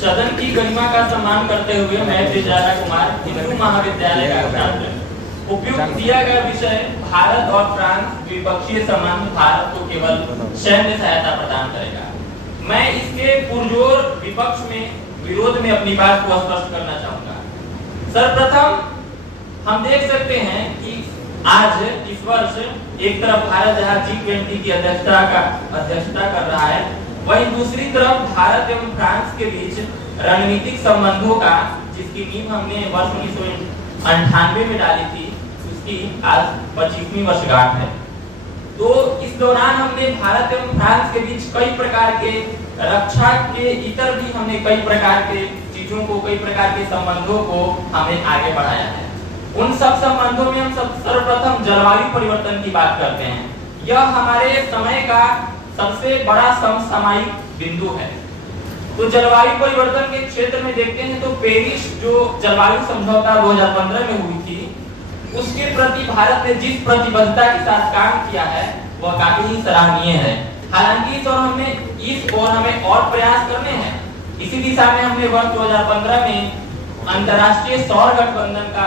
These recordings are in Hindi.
सदन की गरिमा का सम्मान करते हुए मैं ब्रिजराजा कुमार हिंदू महाविद्यालय का छात्र उपयुक्त दिया गया विषय भारत और फ्रांस द्विपक्षीय संबंध भारत को केवल सैन्य सहायता प्रदान करेगा। मैं इसके पुरजोर विपक्ष में विरोध में अपनी बात को स्पष्ट करना चाहूंगा। सर्वप्रथम हम देख सकते हैं कि आज इस वर्ष एक तरफ भारत जहां G20 की अध्यक्षता कर रहा है, वहीं दूसरी तरफ भारत एवं फ्रांस के बीच रणनीतिक संबंधों का जिसकी नींव हमने वर्ष 1998 में डाली थी, उसकी आज 25वीं वर्षगांठ है। तो इस दौरान हमने भारत एवं फ्रांस के बीच कई प्रकार के रक्षा के इतर भी हमने कई प्रकार के चीजों को, कई प्रकार के संबंधों को हमने आगे बढ़ाया है। उन सब संबंधों में हम सर्वप्रथम जलवायु परिवर्तन की बात करते हैं। यह हमारे समय का सबसे बड़ा समसामयिक बिंदु है। तो जलवायु परिवर्तन के क्षेत्र में देखते हैं तो पेरिस जो जलवायु समझौता 2015 में हुई थी, उसके प्रति भारत ने जिस प्रतिबद्धता के साथ काम किया है वह काफी ही सराहनीय है। हालांकि इस ओर हमें और प्रयास करने हैं। इसी दिशा में हमने वर्ष 2015 में अंतर्राष्ट्रीय सौर गठबंधन का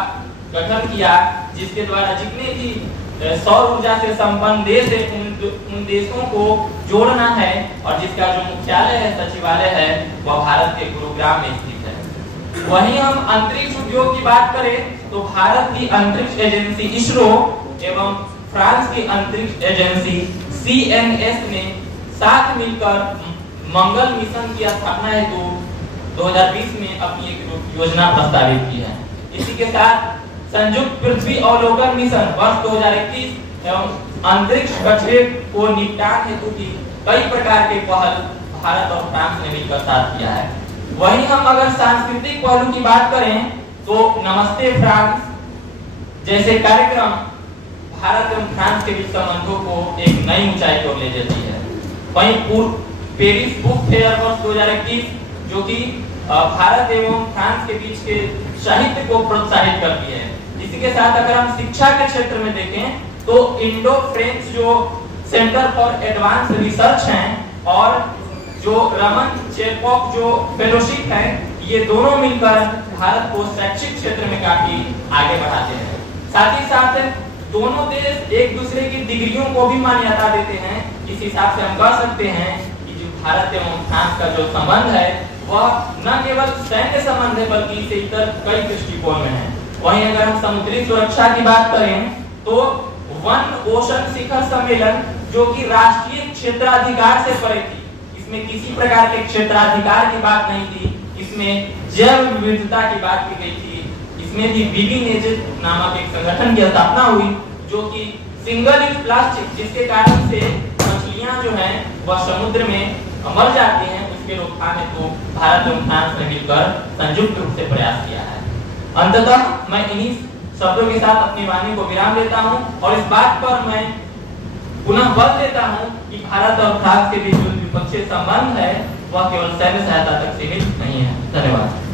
गठन किया, जिसके द्वारा जितने भी सौर ऊर्जा से संपन्न देश है उन देशों को जोड़ना है और जिसका जो मुख्यालय है, सचिवालय है, वह भारत के गुरुग्राम में स्थित है। वहीं हम अंतरिक्ष उद्योग की बात करें तो भारत की अंतरिक्ष एजेंसी इसरो एवं फ्रांस की अंतरिक्ष एजेंसी CNS ने साथ मिलकर मंगल मिशन की स्थापना हेतु 2020 में अपनी एक योजना प्रस्तावित की है। इसी के साथ संयुक्त पृथ्वी अवलोकन मिशन वर्ष 2021 एवं अंतरिक्ष कचरे को निपटान हेतु की कई प्रकार के पहल भारत और फ्रांस ने मिलकर साथ किया है। वहीं हम अगर सांस्कृतिक पहलू की बात करें तो नमस्ते फ्रांस जैसे कार्यक्रम भारत एवं फ्रांस के बीच संबंधों को एक नई ऊंचाई की ओर ले जाती है। वहीं पेरिस बुक फेयर वर्ष 2021 जो कि भारत एवं फ्रांस के बीच के साहित्य को प्रोत्साहित करती है। इसी के साथ अगर हम शिक्षा के क्षेत्र में देखें तो इंडो फ्रेंच जो सेंटर फॉर एडवांस रिसर्च हैं और जो रमन चेपॉक जो फेलोशिप है, ये दोनों मिलकर भारत को शैक्षिक क्षेत्र में काफी आगे बढ़ाते हैं। साथ ही साथ दोनों देश एक दूसरे की डिग्रियों को भी मान्यता देते हैं। इस हिसाब से हम कह सकते हैं कि जो भारत एवं फ्रांस का जो संबंध है वह न केवल सैन्य संबंध है बल्कि इसे इतर कई दृष्टिकोण में है। वहीं अगर हम समुद्री सुरक्षा की बात करें तो वन ओशन शिखर सम्मेलन जो कि राष्ट्रीय क्षेत्राधिकार से परे थी, इसमें किसी प्रकार के क्षेत्राधिकार की बात नहीं थी, इसमें जैव विविधता की बात की गई थी। इसमें भी BBNJ नामक एक संगठन की स्थापना हुई जो कि सिंगल यूज प्लास्टिक जिसके कारण से मछलियां जो हैं वह समुद्र में मर जाती हैं, उसके रोकथाम हेतु भारत और फ्रांस ने मिलकर संयुक्त रूप से प्रयास किया है। अंततः मैं इन्हीं शब्दों के साथ अपनी वाणी को विराम देता हूं और इस बात पर मैं पुनः बल देता हूं कि भारत और फ्रांस के बीच जो द्विपक्षीय संबंध है वह केवल सैन्य सहायता तक सीमित नहीं है। धन्यवाद।